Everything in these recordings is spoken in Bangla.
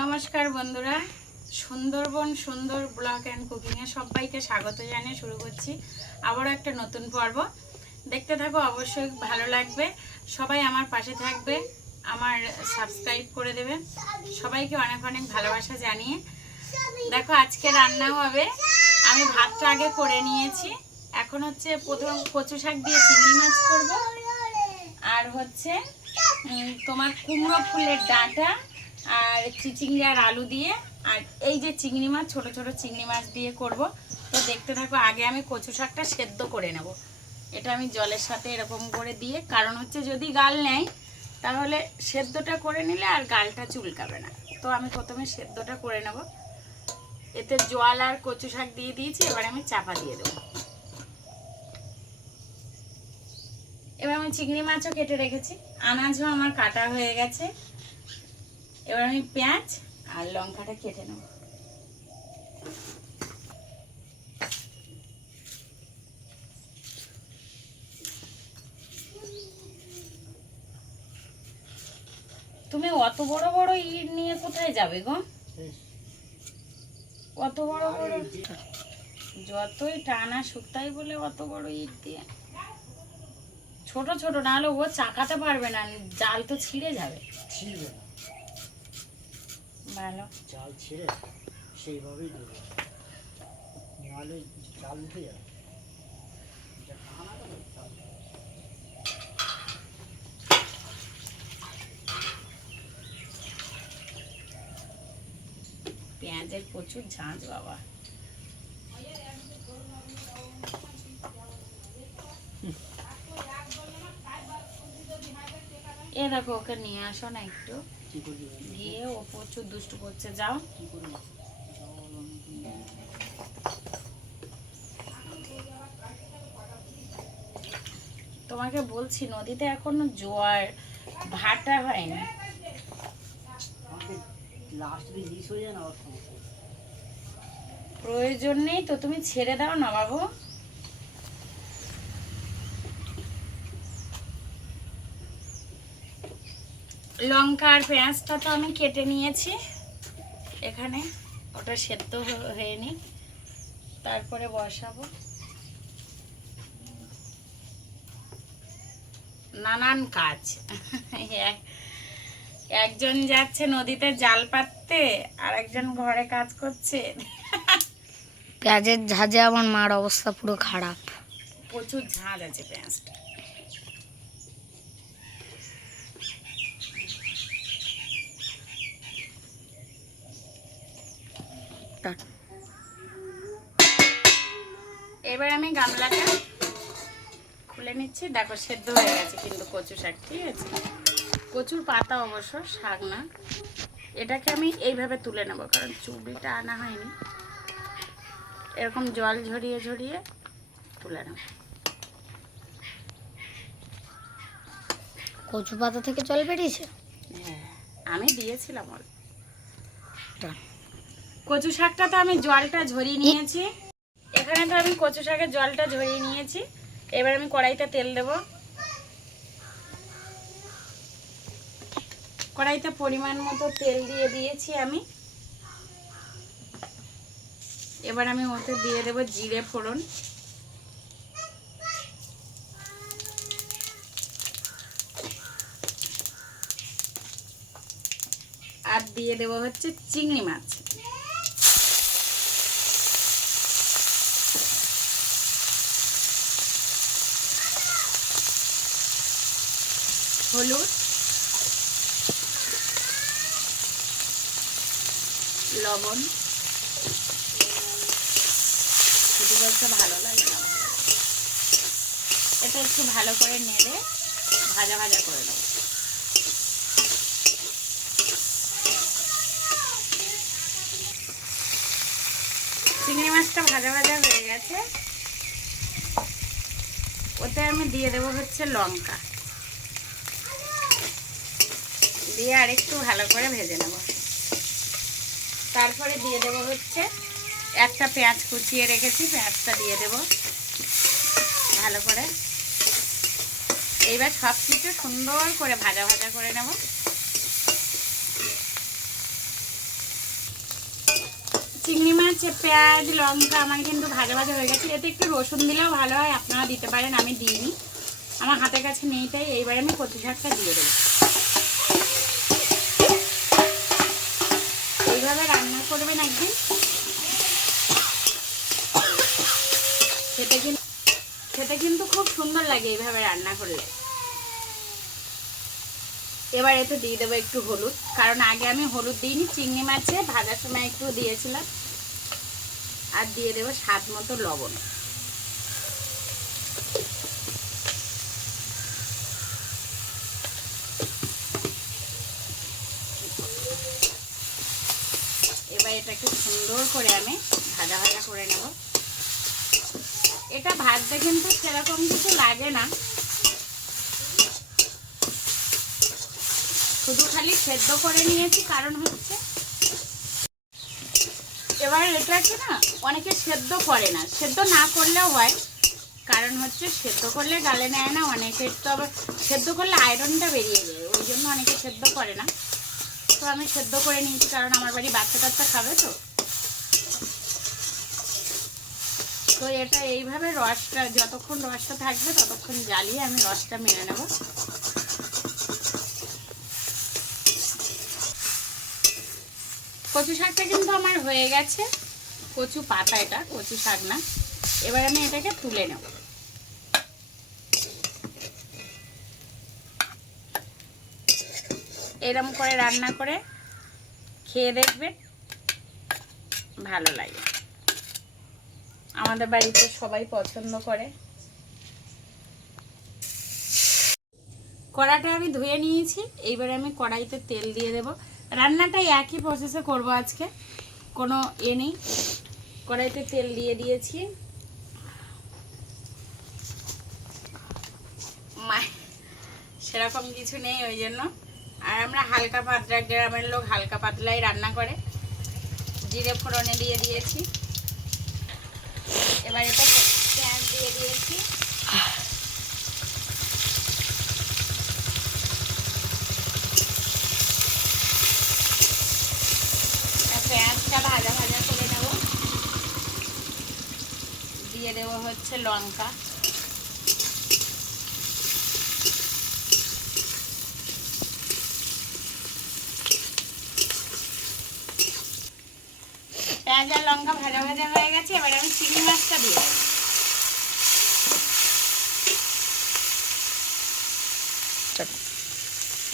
নমস্কার বন্ধুরা, সুন্দরবন সুন্দর ব্লগ অ্যান্ড কুকিংয়ে সবাইকে স্বাগত জানিয়ে শুরু করছি আবারও একটা নতুন পর্ব। দেখতে থাকো, অবশ্যই ভালো লাগবে। সবাই আমার পাশে থাকবে, আমার সাবস্ক্রাইব করে দেবে। সবাইকে অনেক অনেক ভালোবাসা জানিয়ে দেখো আজকে রান্না হবে। আমি ভাতটা আগে করে নিয়েছি, এখন হচ্ছে প্রথম কচু শাক দিয়ে চিংড়ি মাছ করব, আর হচ্ছে তোমার কুমড়ো ফুলের ডাঁটা আর চিচিঙ্গা আর আলু দিয়ে, আর এই যে চিংড়ি মাছ, ছোট ছোট চিংড়ি মাছ দিয়ে করব। তো দেখতে থাকো। আগে আমি কচু শাকটা সেদ্ধ করে নেব। এটা আমি জলের সাথে এরকম করে দিয়ে, কারণ হচ্ছে যদি গাল নেয় তাহলে সেদ্ধটা করে নিলে আর গালটা চুলকাবে না। তো আমি প্রথমে সেদ্ধটা করে নেব। এতে জল আর কচু শাক দিয়ে দিয়েছি, এবার আমি চাপা দিয়ে দেবো। এবার আমি চিংড়ি মাছও কেটে রেখেছি, আনাজও আমার কাটা হয়ে গেছে। এবার আমি পেঁয়াজ আর লঙ্কাটা কেটে নেব। তুমি অত বড় বড় ইট নিয়ে কোথায় যাবে গো? অত বড় বড়, যতই টানা শুকতাই বলে অত বড় ইট দিয়ে, ছোট ছোট না হলে ও চাকাতে পারবে না, জাল তো ছিঁড়ে যাবে। ভালো জাল ছিঁড়ে সেইভাবেই দেবে, নাহলে জাল উঠে যাবে। পেঁয়াজের প্রচুর ঝাঁঝ বাবা। এ দেখো, ওকে নিয়ে আসো না একটু, গিয়ে ও প্রচুর দুষ্টু করছে। যাও। তোমাকে বলছি নদীতে এখনো জোয়ার ভাটা হয়নি। প্রয়োজন নেই তো, তুমি ছেড়ে দাও না বাবু। লঙ্কা আর পেঁয়াজটা তো আমি কেটে নিয়েছি এখানে, ওটা সেদ্ধ হয়নি, তারপরে বসাবো। নানান কাজ, একজন যাচ্ছে নদীতে জাল পাততে, আর একজন ঘরে কাজ করছে। পেঁয়াজের ঝাঁঝে আমার মার অবস্থা পুরো খারাপ। প্রচুর ঝাঁজ আছে পেঁয়াজটা। এবার আমি গামলাটা খুলে নিচ্ছি। দেখো সেদ্ধ হয়ে গেছে কিন্তু কচু শাক, ঠিক আছে? কচুর পাতা অবশ্য, শাক না। এটাকে আমি এইভাবে তুলে নেব, কারণ চুবড়িটা আনা হয়নি। এরকম জল ঝরিয়ে ঝরিয়ে তুলে নেব। কচু পাতা থেকে জল বেরিয়েছে? হ্যাঁ, আমি দিয়েছিলাম অল্প। কচু শাকটা তো আমি জলটা ঝরিয়ে নিয়েছি। এখানে তো আমি কচু শাকের জলটা ঝরিয়ে নিয়েছি। এবার আমি কড়াইতে তেল দেব। কড়াইতে পরিমাণ মতো তেল দিয়ে দিয়েছি আমি। এবার আমি ওতে দিয়ে দেব জিরে ফোড়ন, আর দিয়ে দেব হচ্ছে চিংড়ি মাছ। হলুদ, লবণ, শুধু বলতে ভালো লাগে না, এটা একটু ভালো করে নেড়ে ভাজা ভাজা করে দেবো। চিংড়ি মাছটা ভাজা ভাজা হয়ে গেছে, ওতে আমি দিয়ে দেবো হচ্ছে লঙ্কা, দিয়ে আর একটু ভালো করে ভেজে নেব। তারপরে দিয়ে দেবো হচ্ছে একটা পেঁয়াজ কুচিয়ে রেখেছি, পেঁয়াজটা দিয়ে দেব ভালো করে। এইবার সব কিছু সুন্দর করে ভাজা ভাজা করে নেব। চিংড়ি মাছ, পেঁয়াজ, লঙ্কা আমার কিন্তু ভাজা ভাজা হয়ে গেছে। এতে একটু রসুন দিলেও ভালো হয়, আপনারা দিতে পারেন, আমি দিইনি, আমার হাতের কাছে নেই, তাই এইবার আমি কচু শাকটা দিয়ে দেবো। এইভাবে রান্না করবেন একদিন, খেতে কিন্তু খুব সুন্দর লাগে এইভাবে রান্না করলে। এবার এতে দিয়ে দেবো একটু হলুদ, কারণ আগে আমি হলুদ দিইনি, চিংড়ি মাছে ভাজার সময় একটু দিয়েছিলাম। আর দিয়ে দেবো স্বাদ মতো লবণ। এবার এটাকে সুন্দর করে আমি ভাজা ভাজা করে নেব। এটা ভাজতে কিন্তু সেরকম কিছু লাগে না, শুধু খালি সেদ্ধ করে নিয়েছি, কারণ হচ্ছে এবার এটাকে না অনেকে সেদ্ধ করে না, সেদ্ধ না করলেও হয়, কারণ হচ্ছে সেদ্ধ করলে গালে নেয় না, অনেকে তো আবার সেদ্ধ করলে আয়রনটা বেরিয়ে যায়, ওই জন্য অনেকে সেদ্ধ করে না। তো আমি সেদ্ধ করে নিয়েছি, কারণ আমার বাড়ি বাচ্চা টাচ্চা খাবে তো। তো এটা এইভাবে রসটা, যতক্ষণ রসটা থাকবে ততক্ষণ জ্বালিয়ে আমি রসটা মেরে নেব। কচু শাকটা কিন্তু আমার হয়ে গেছে, কচু পাতা, এটা কচু শাক না। এবার আমি এটাকে তুলে নেব। এরকম করে রান্না করে খেয়ে দেখবেন, ভালো লাগে। আমাদের বাড়িতে সবাই পছন্দ করে। কড়াটা আমি ধুয়ে নিয়েছি, এইবারে আমি কড়াইতে তেল দিয়ে দেব। রান্নাটাই একই প্রসেসে করব আজকে, কোনো নেই। কড়াইতে তেল দিয়ে দিয়েছি। সেরকম কিছু নেই ওই জন্য, আর আমরা হালকা পাতলা, গ্রামের লোক হালকা পাতলাই রান্না করে। জিরে ফোড়নে দিয়ে দিয়েছি। এবার এটা পেঁয়াজ দিয়ে দিয়েছি। পেঁয়াজটা ভাজা ভাজা করে নেব। দিয়ে দেবো হচ্ছে লঙ্কা, পেঁয়াজ আর লঙ্কা ভাজা ভাজা হয়ে গেছে। এবার আমি চিংড়ি মাছটা দিয়ে দেবো।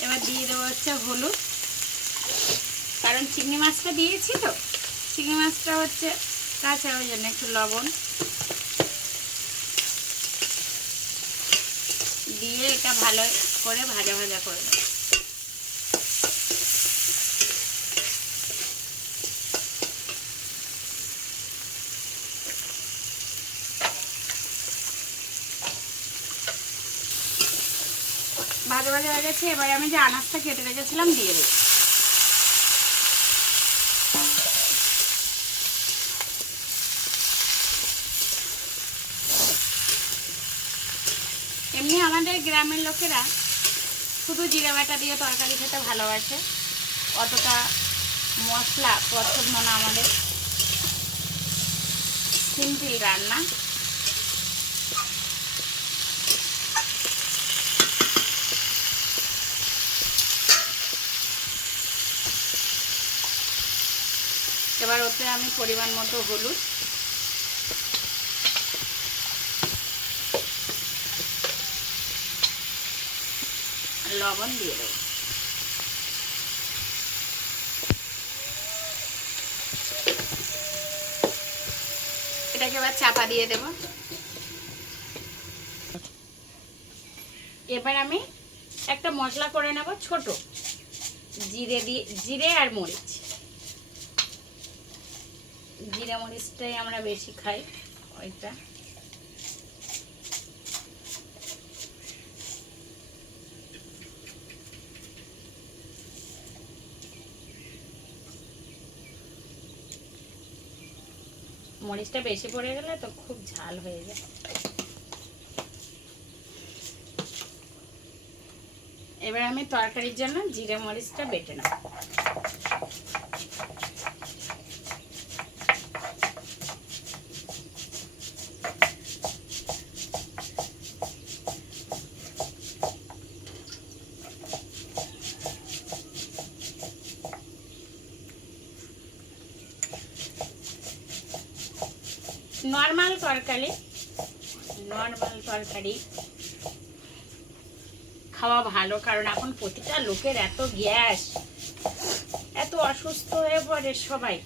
এবার দিয়ে দেবো হচ্ছে হলুদ, কারণ চিংড়ি মাছটা দিয়েছি তো, চিংড়ি মাছটা হচ্ছে কাঁচা, ওই জন্য একটু লবণ দিয়ে এটা ভালো করে ভাজা ভাজা করে দেবো। ভাজা ভাজা হয়ে গেছে। এবার আমি যে আনাজটা কেটে রেখেছিলাম দিয়ে দেবো। এমনি আমাদের গ্রামের লোকেরা শুধু জিরে বাটা দিয়ে তরকারি খেতে ভালোবাসে, অতটা মশলা পছন্দ না আমাদের, সিম্পল রান্না। এবার ওতে আমি পরিমাণ মতো হলুদ, লবণ দিয়ে দেবো। এটাকে এবার চাপা দিয়ে দেব। এবার আমি একটা মশলা করে নেব ছোট, জিরে আর মরিচ। জিরে মরিচটাই আমরা বেশি খাই, ওইটা মরিচটা বেশি পড়ে গেলে তো খুব ঝাল হয়ে যায়। এবার আমি তরকারির জন্য জিরে মরিচটা বেটে নেব। নর্মাল তরকারি খাওয়া ভালো, কারণ এখন প্রতিটা লোকের এত গ্যাস, এত অসুস্থ হয়ে পড়ে সবাই।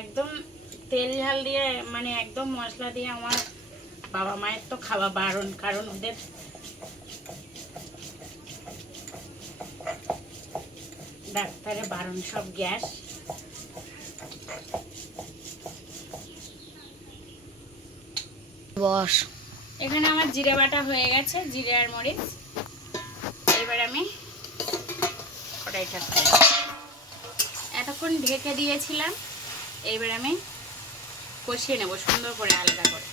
একদম তেল ঝাল দিয়ে, মানে একদম মশলা দিয়ে আমার বাবা মায়ের তো খাওয়া বারণ, কারণ ওদের ডাক্তারে বারণ সব গ্যাস। বস এখানে আমার জিরে বাটা হয়ে গেছে, জিরে আর মরিচ। এবার আমি কড়াইটা এতক্ষণ ঢেকে দিয়েছিলাম, এইবার আমি কষিয়ে নেব সুন্দর করে, আলাদা করে।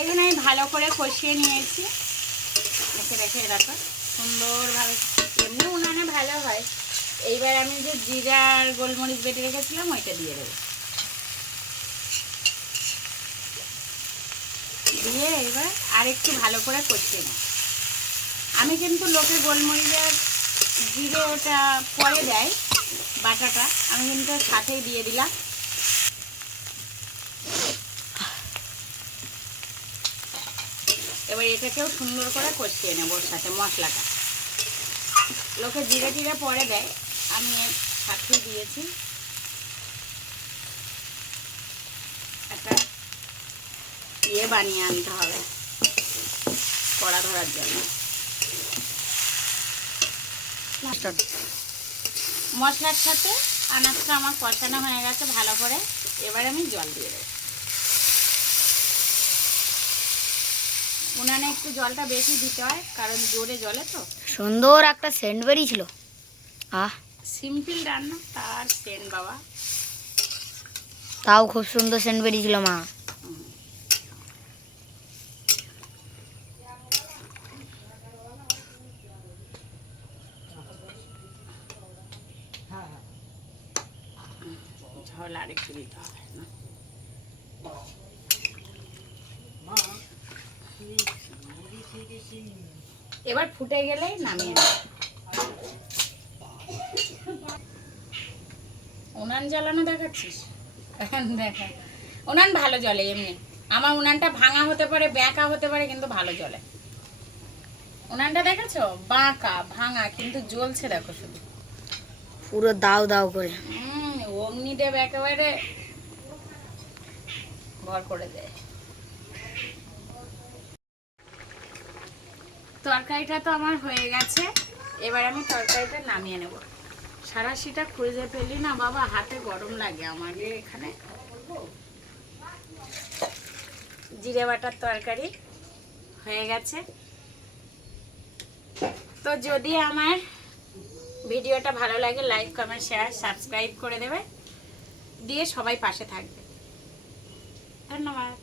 এখানে আমি ভালো করে কষিয়ে নিয়েছি, রেখে রাখো সুন্দরভাবে, এমনি উনানে ভালো হয়। এইবার আমি যে জিরা আর গোলমরিচ বেটে রেখেছিলাম ওইটা দিয়ে দেবো, দিয়ে এবার আর একটু ভালো করে কষিয়ে নেব। আমি কিন্তু লোকের গোলমরিচের জিরে ওটা পরে দেয় বাটাটা, আমি কিন্তু সাথেই দিয়ে দিলাম। এবার এটাকেও সুন্দর করে কষিয়ে নেব ওর সাথে মশলাটা। লোকে জিরে টিরে পরে দেয়, আমি এর সাথেই দিয়েছি। একটা ইয়ে বানিয়ে আনতে হবে কড়া ধরার জন্য। মশলার সাথে আনাজটা আমার কষানো হয়ে গেছে ভালো করে, এবার আমি জল দিয়ে দেব। উনানে একটু জলটা বেশি দিতে হয়, কারণ জোরে জ্বলে তো। সুন্দর একটা সেন্ট বেরিয়েছিল। সিম্পল রান্না, তার সেন্ট বাবা। তাও খুব সুন্দর সেন্ট বেরিয়েছিল মা। হ্যাঁ হ্যাঁ ঝোল আর একটু দিতে হবে না। মা মুড়ি থেকে এবার ফুটে গেলেই নামিয়ে নেব। উনান জ্বালানো দেখাচ্ছিস? দেখা, উনান ভালো জ্বলে এমনি। আমার উনানটা ভাঙা হতে পারে, ব্যাঁকা হতে পারে, কিন্তু ভালো জ্বলে। উনানটা দেখেছো? বাঁকা ভাঙা, কিন্তু জ্বলছে দেখো শুধু পুরো দাও দাও করে। অগ্নিদেব একেবারে ভর করে দেয়। তরকারিটা তো আমার হয়ে গেছে, এবার আমি তরকারিটা নামিয়ে নেব। সারাশিটা খুঁজে ফেলি না বাবা, হাতে গরম লাগে আমার। এখানে জিরে বাটার তরকারি হয়ে গেছে। তো যদি আমার ভিডিওটা ভালো লাগে, লাইক কমেন্ট শেয়ার সাবস্ক্রাইব করে দেবে, দিয়ে সবাই পাশে থাকবে। ধন্যবাদ।